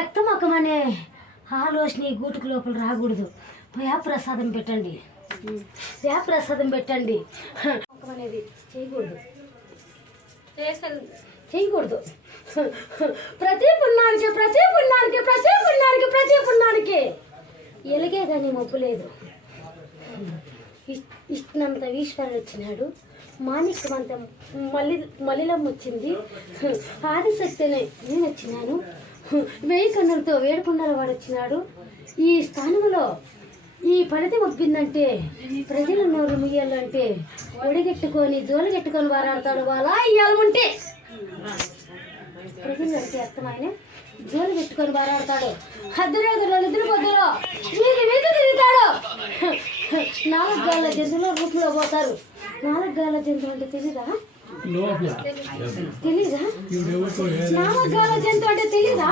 రక్తముఖం అనే ఆలోచన ఈ గూటుకు లోపల రాకూడదు. వ్యాప్రసాదం పెట్టండి, వ్యాప్రసాదం పెట్టండి. అనేది చేయకూడదు, చేయకూడదు. ప్రతి పుణ్యానికి ప్రతి పుణ్యానికి ప్రతి పుణ్యానికి ప్రతి పుణ్యానికి ఎలుగే కానీ మబ్బు లేదు. ఇష్టనంత ఈశ్వరుడు వచ్చినాడు, మాణిక్యమంత మలిలం వచ్చింది, ఆదిశక్తి నేను వచ్చినాను, 1000 కన్నులతో వేడుకొండల వాడు వచ్చినాడు. ఈ స్థానంలో ఈ ఫలితం మొబ్బిందంటే ప్రజల నోరు ముయ్యాలంటే ఒడిగెట్టుకొని జోలుగెట్టుకొని వారాడతాడు. వాళ్ళ ఇయ్యాలముంటే ప్రజలు అంటే అర్థమైన జోలు పెట్టుకొని వారాడతాడు. హద్దురేదులో నిద్ర పొద్దులో వీధి వీధి తిరుగుతాడు. 4 గాళ్ళ జంతువులో రూపులో పోతారు. 4 గాళ్ళ జంతువు అంటే తెలీదా? తెలీదా? 4 గాళ్ళ జంతువు అంటే తెలీదా?